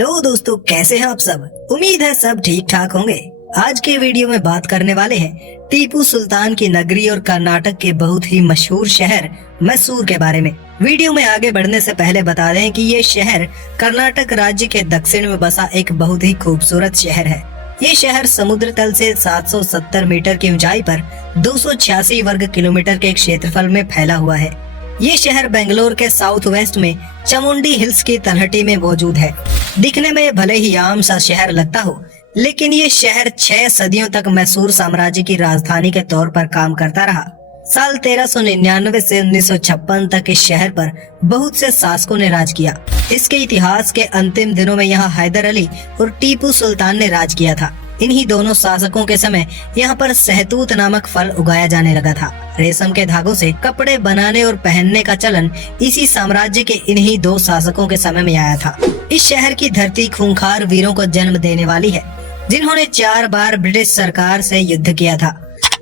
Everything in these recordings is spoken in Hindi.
हेलो दोस्तों, कैसे हैं आप सब। उम्मीद है सब ठीक ठाक होंगे। आज के वीडियो में बात करने वाले हैं टीपू सुल्तान की नगरी और कर्नाटक के बहुत ही मशहूर शहर मैसूर के बारे में। वीडियो में आगे बढ़ने से पहले बता दें कि ये शहर कर्नाटक राज्य के दक्षिण में बसा एक बहुत ही खूबसूरत शहर है। ये शहर समुद्र तल से 770 मीटर की ऊंचाई पर 286 वर्ग किलोमीटर के क्षेत्रफल में फैला हुआ है। ये शहर बेंगलोर के साउथ वेस्ट में चामुंडी हिल्स की तलहटी में मौजूद है। दिखने में भले ही आम सा शहर लगता हो, लेकिन ये शहर 6 सदियों तक मैसूर साम्राज्य की राजधानी के तौर पर काम करता रहा। साल 1399 से 1956 तक इस शहर पर बहुत से शासकों ने राज किया। इसके इतिहास के अंतिम दिनों में यहाँ हैदर अली और टीपू सुल्तान ने राज किया था। इन्हीं दोनों शासकों के समय यहाँ पर सहतूत नामक फल उगाया जाने लगा था। रेशम के धागों से कपड़े बनाने और पहनने का चलन इसी साम्राज्य के इन्हीं 2 शासकों के समय में आया था। इस शहर की धरती खूंखार वीरों को जन्म देने वाली है, जिन्होंने 4 बार ब्रिटिश सरकार से युद्ध किया था।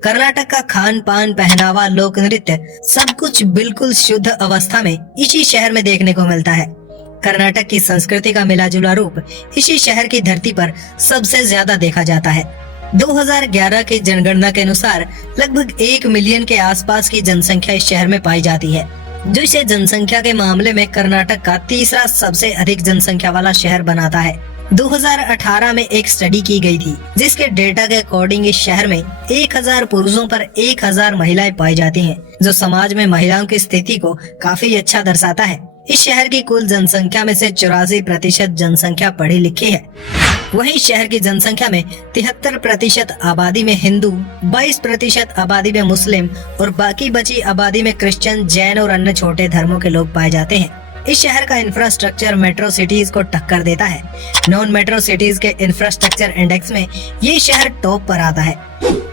कर्नाटक का खान पान, पहनावा, लोक नृत्य सब कुछ बिल्कुल शुद्ध अवस्था में इसी शहर में देखने को मिलता है। कर्नाटक की संस्कृति का मिला जुला रूप इसी शहर की धरती पर सबसे ज्यादा देखा जाता है। 2011 की जनगणना के अनुसार लगभग 1 मिलियन के आसपास की जनसंख्या इस शहर में पाई जाती है, जो इसे जनसंख्या के मामले में कर्नाटक का तीसरा सबसे अधिक जनसंख्या वाला शहर बनाता है। 2018 में एक स्टडी की गई थी, जिसके डेटा के अकॉर्डिंग इस शहर में 1000 पुरुषों पर 1000 महिलाएं पाई जाती हैं, जो समाज में महिलाओं की स्थिति को काफी अच्छा दर्शाता है। इस शहर की कुल जनसंख्या में से 84% जनसंख्या पढ़ी लिखी है। वहीं शहर की जनसंख्या में 73% आबादी में हिंदू, 22% आबादी में मुस्लिम और बाकी बची आबादी में क्रिश्चियन, जैन और अन्य छोटे धर्मों के लोग पाए जाते हैं। इस शहर का इंफ्रास्ट्रक्चर मेट्रो सिटीज को टक्कर देता है। नॉन मेट्रो सिटीज के इंफ्रास्ट्रक्चर इंडेक्स में ये शहर टॉप पर आता है।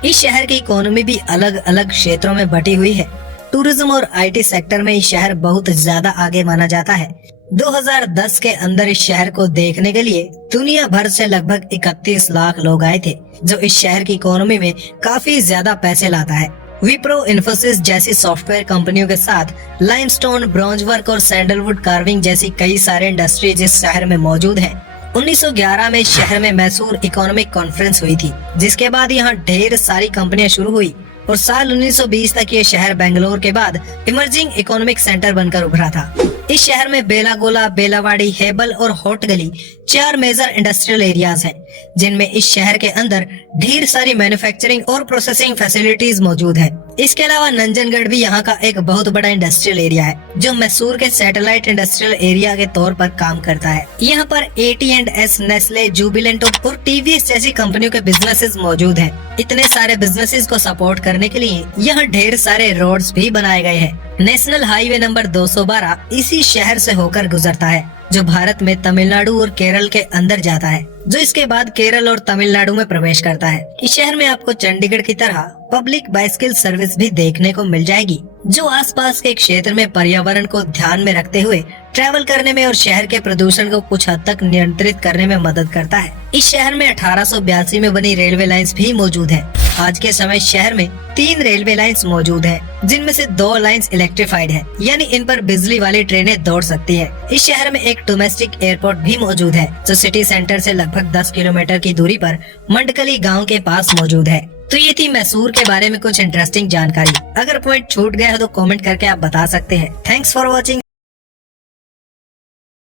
इस शहर की इकोनॉमी भी अलग अलग क्षेत्रों में बटी हुई है। टूरिज्म और IT सेक्टर में इस शहर बहुत ज्यादा आगे माना जाता है। 2010 के अंदर इस शहर को देखने के लिए दुनिया भर से लगभग 31 लाख लोग आए थे, जो इस शहर की इकोनॉमी में काफी ज्यादा पैसे लाता है। विप्रो, इन्फोसिस जैसी सॉफ्टवेयर कंपनियों के साथ लाइमस्टोन, ब्रॉन्ज वर्क और सैंडलवुड कार्विंग जैसी कई सारे इंडस्ट्रीज इस शहर में मौजूद हैं। 1911 में इस शहर में मैसूर इकोनॉमिक कॉन्फ्रेंस हुई थी, जिसके बाद यहाँ ढेर सारी कंपनियां शुरू हुई और साल 1920 तक ये शहर बेंगलोर के बाद इमर्जिंग इकोनॉमिक सेंटर बनकर उभरा था। इस शहर में बेलागोला, बेलावाड़ी, हेबल और होट गली 4 मेजर इंडस्ट्रियल एरियाज हैं, जिनमें इस शहर के अंदर ढेर सारी मैन्युफैक्चरिंग और प्रोसेसिंग फैसिलिटीज मौजूद है। इसके अलावा नंजनगढ़ भी यहाँ का एक बहुत बड़ा इंडस्ट्रियल एरिया है, जो मैसूर के सैटेलाइट इंडस्ट्रियल एरिया के तौर पर काम करता है। यहाँ पर AT&S, नेस्ले, जुबिलेंट और TVS जैसी कंपनियों के बिजनेसेस मौजूद हैं। इतने सारे बिजनेसेस को सपोर्ट करने के लिए यहाँ ढेर सारे रोड्स भी बनाए गए हैं। नेशनल हाईवे नंबर 212 इसी शहर से होकर गुजरता है, जो भारत में तमिलनाडु और केरल के अंदर जाता है, जो इसके बाद केरल और तमिलनाडु में प्रवेश करता है। इस शहर में आपको चंडीगढ़ की तरह पब्लिक बाइसिकल सर्विस भी देखने को मिल जाएगी, जो आसपास के क्षेत्र में पर्यावरण को ध्यान में रखते हुए ट्रैवल करने में और शहर के प्रदूषण को कुछ हद तक नियंत्रित करने में मदद करता है। इस शहर में 1882 में बनी रेलवे लाइंस भी मौजूद है। आज के समय शहर में 3 रेलवे लाइंस मौजूद है, जिनमें से 2 लाइंस इलेक्ट्रिफाइड है, यानी इन पर बिजली वाली ट्रेनें दौड़ सकती है। इस शहर में एक डोमेस्टिक एयरपोर्ट भी मौजूद है, जो सिटी सेंटर से लगभग 10 किलोमीटर की दूरी पर मंडकली गाँव के पास मौजूद है। तो ये थी मैसूर के बारे में कुछ इंटरेस्टिंग जानकारी। अगर पॉइंट छूट गया है तो कमेंट करके आप बता सकते हैं। Thanks for watching.